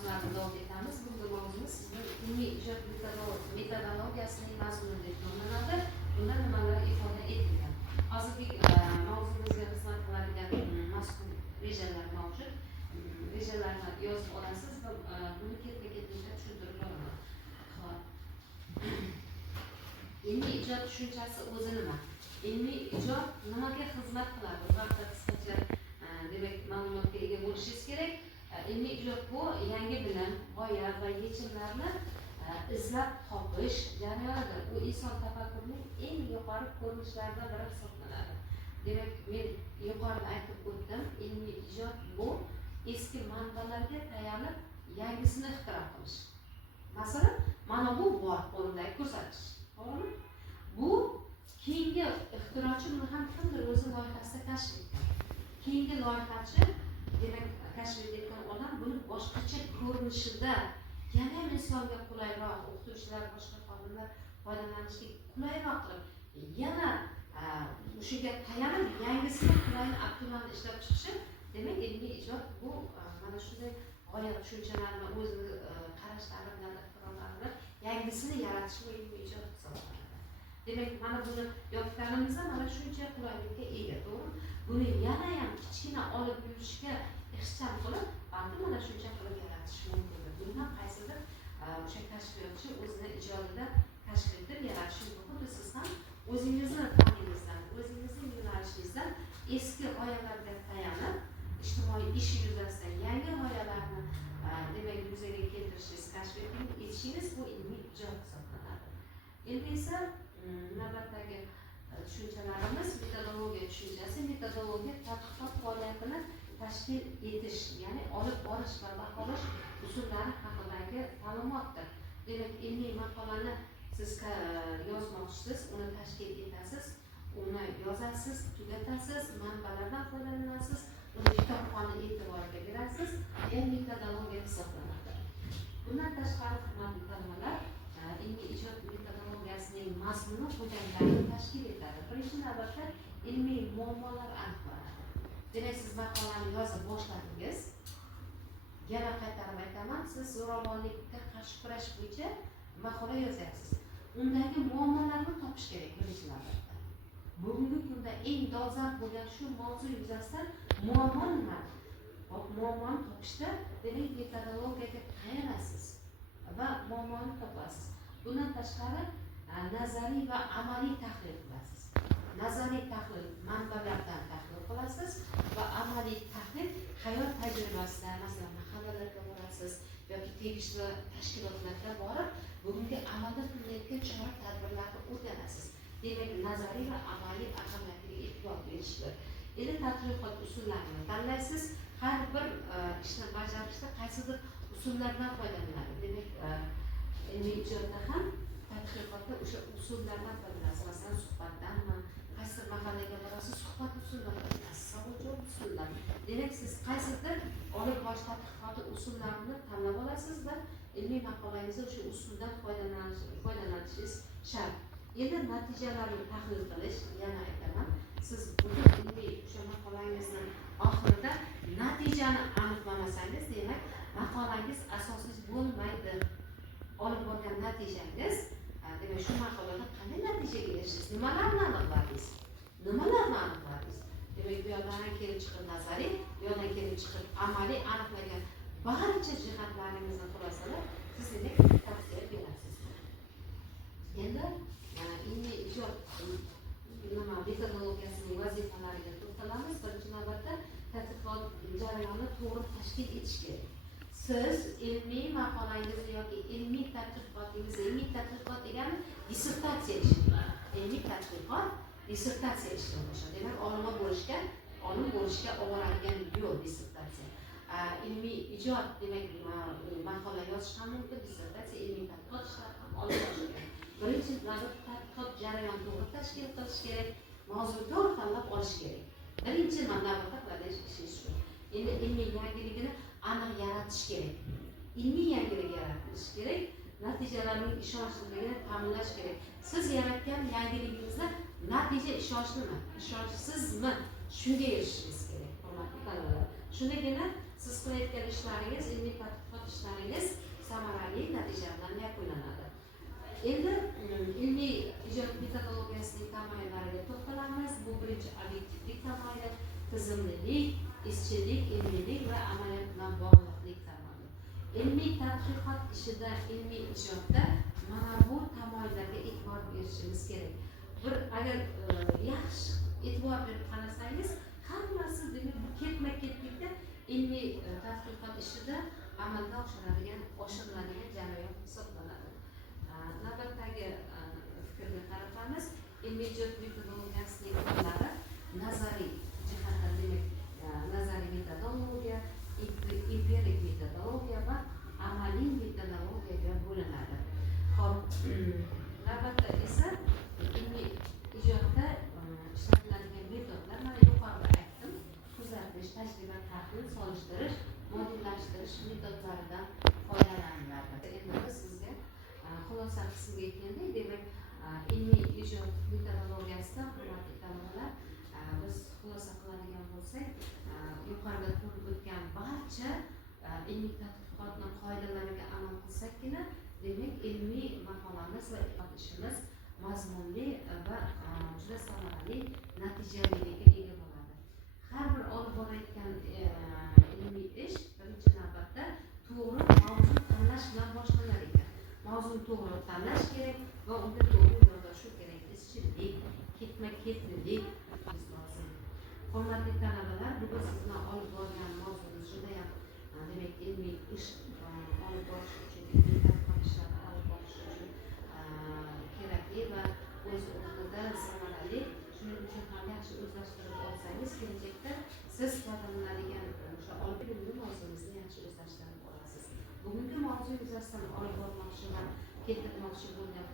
mavzularni davom etamiz. Bugungi mavzumuz sizning ilmiy ijod metodologiyasining mazmuni deb nomlanadi. Bunda nimalar ifoda etilgan? Hozirgi mavzumizga xizmat qiladigan mazkur rejalar mavjud. Rejalarni yozib olasiz va buni ketma-ketlikda tushuntirib boraman. Ilmiy ijod tushunchasi o'zi nima? Ilmiy ijod nimaga xizmat qiladi? Bu haqida qisqacha demak ma'lumotga ega bo'lishingiz kerak. Ilmiy ijod bu yangi bilim, g'oya va yechimlarni izlab topish jarayonidir. Bu inson tafakkurining eng yuqori ko'rinishlaridan biri hisoblanadi. Demak, men yuqorida aytib o'tdim, ilmiy ijod bu eski manbalarga tayanib yangisini ixtiro qilish. Masalan, mana bu bor qo'limdagi ko'rsatish. To'g'rimi? Bu keyingi ixtirochi buni ham kimdir o'zi loyihasida kashf etgan. Keyingi loyihachi, demak, kashf etgan odam buni boshqacha ko'rinishida yana ham insonga qulayroq, o'qituvchilar, boshqa xodimlar foydalanishga qulayroq qilib, yana shunga tayanib yangisini qulayini optimal ishlab chiqishi, demak, ilmiy ijod bu mana shunday g'oya tushunchalarni o'zini qarashlari bilan, ixtirolari bilan yangisini yaratish bu ilmiy ijod hisoblanadi. Demak, mana buni yopganimizda mana shuncha qulaylikka ega, to'g'rimi? Buni yana ham kichkina olib yurishga ixcham qilib, balki mana shuncha qilib yaratish mumkindir. Buni ham qaysidir o'sha kashfiyotchi o'zini ijodida kashf etib yaratishi mumkin. Siz ham o'zingizni taningizdan, o'zingizning yo'nalishingizdan eski g'oyalarga tayanib, ijtimoiy ish yuzasidan yangi g'oyalarni demak yuzaga keltirishingiz, kashf etishingiz bu ilmiy ijod hisoblanadi. Endi esa navbatdagi tushunchalarimiz metodologiya tushunchasi. Metodologiya tadqiqot faoliyatini tashkil etish, ya'ni olib borish va baholash usullari haqidagi ma'lumotdir. Demak, ilmiy maqolani siz yozmoqchisiz, uni tashkil etasiz, uni yozasiz, tugatasiz, manbalardan foydalanasiz, uni kitobxonni e'tiboriga berasiz, metodologiya hisoblanadi. Bundan tashqari, hurmatli talabalar, ilmiy ijod metodologiyasining mazmuni quyidagilarni tashkil etadi. Birinchi navbatda ilmiy muammolar aniqlanadi. Demak, siz maqolani yozib boshladingiz. Yana qaytarib aytaman, siz zo'ravonlikka qarshi kurash bo'yicha maqola yozyapsiz. Undagi muammolarni topish kerak birinchi navbatda. Bugungi kunda eng dolzarb bo'lgan shu mavzu yuzasidan muammo nima? Muammoni topishda demak metodologiyaga tayanasiz va muammoni topasiz. Bundan tashqari nazariy va amaliy tahlil qilasiz. Nazariy tahlil manbalardan tahlil qilasiz va amaliy tahlil hayot tajribasidan, masalan, mahallalarga borasiz yoki tegishli tashkilotlarga borib, bugungi amalda qilinayotgan chora-tadbirlarni o'rganasiz. Demak, nazariy va amaliy ahamiyatiga e'tibor berishdir. Endi tadqiqot usullarini tanlaysiz. Har bir ishni bajarishda qaysidir usullardan foydalanadi. Demak, ilmiy ijodda ham tadqiqotda o'sha usullardan foydalanasiz. Masalan, suhbatdanmi, qaysi mahallaga borasiz, suhbat usulidan foydalanasiz, savol-javob usulidan. Demak, siz qaysidir olib borish tadqiqoti usullarini tanlab olasiz va ilmiy maqolangizda o'sha usuldan foydalanishingiz shart. Endi natijalarni tahlil qilish, yana aytaman, siz butun ilmiy o'sha maqolangizni oxirida natijani aniqlamasangiz, demak, maqolangiz asosiy bo'lmaydi. Olib borgan natijangiz, demak, shu maqolada qanday natijaga erishdingiz, nimalarni aniqladingiz? Demak, bu yoqdan kelib chiqib nazariy, bu yoqdan kelib chiqib amaliy aniqlagan barcha jihatlaringizni xulosalab, siz demak tavsiya berasiz. Endi ilmiy ijod metodologiyasining vazifalariga to'xtalamiz. Birinchi navbatda tadqiqot jarayonini to'g'ri tashkil etish kerak. Siz ilmiy maqolangizni yoki ilmiy tadqiqot degani dissertatsiya ishi. Ilmiy tadqiqot dissertatsiya ishidan boshqa. Demak, olim bo'lishga oboradigan yo'l dissertatsiya. Ilmiy ijod demak, maqola yozish ham mumkin, dissertatsiya, ilmiy tadqiqot ishlari ham olib borish kerak. Birinchi navbatda tadqiqot jarayonini to'g'ri tashkil qilish kerak, mavzuni to'g'ri tanlab olish kerak. Birinchi navbatda qiladigan ishingiz shu. Endi ilmiy yangiligini aniq yaratish kerak. Ilmiy yangilik yaratish kerak, natijalarning ishonchliligini ta'minlash kerak. Siz yaratgan yangiligingizda natija ishonchsizmi? Shunga erishishingiz kerak, hurmatli talabalar. Shundagina siz qilayotgan ishlaringiz, ilmiy tadqiqot ishlaringiz samarali natija bilan yakunlanadi. Endi ilmiy ijod metodologiyasining tamoyillariga to'xtalamiz. Bu birinchi obyektivlik tamoyili, tizimlilik, izchillik, ilmiylik va amaliyot bilan bog'liqlik tamoyili. Ilmiy tadqiqot ishida, ilmiy ijodda mana bu tamoyillarga e'tibor berishimiz kerak. Bir agar yaxshi e'tibor berib qarasangiz, hammasi demak ketma-ketlikda ilmiy tadqiqot ishida amalga oshiriladigan jarayon hisoblanadi. Navbatdagi fikrga qaratamiz. Ilmiy ijod metodologiyasining turlari nazariy jihatdan, demak, nazariy metodologiya, empirik metodologiya va amaliy metodologiyaga bo'linadi. Xo'p, navbatda esa ilmiy ijodda ishlatiladigan metodlar, mana yuqorida aytdim, kuzatish, tajriba, tahlil, solishtirish, modellashtirish metodlaridan foydalaniladi. Endi biz sizga xulosa qismiga keldik. Demak, ilmiy ijod metodologiyasida, hurmatli talabalar, biz xulosa qiladigan bo'lsak, yuqorida ko'rib o'tgan barcha ilmiy tadqiqotning qoidalariga amal qilsakkina, demak, ilmiy maqolamiz va ishimiz mazmunli va juda samarali natijalarga ega bo'ladi. Har bir olib borayotgan ilmiy ish birinchi navbatda to'g'ri mavzu tanlash bilan boshlanadi ekan. Mavzuni to'g'ri tanlash kerak va unga to'g'ri yondashu kerak. Izchillik, ketma-ketlilik lozim. Hurmatli talabalar, bugun siz bilan olib borgan mavzungiz juda ham demak, ilmiy ish olib borish uchun, ilmiy tadqiqot ishlarini olib borish uchun kerakli va o'z o'rnida samarali. Shuning uchun ham yaxshi o'zlashtirib olsangiz, kelajakda siz foydalanadigan o'sha olib bugungi mavzungizni yaxshi o'zlashtirib olasiz. Bugungi mavzu yuzasidan olib bormoqchi va keltirmoqchi bo'lgan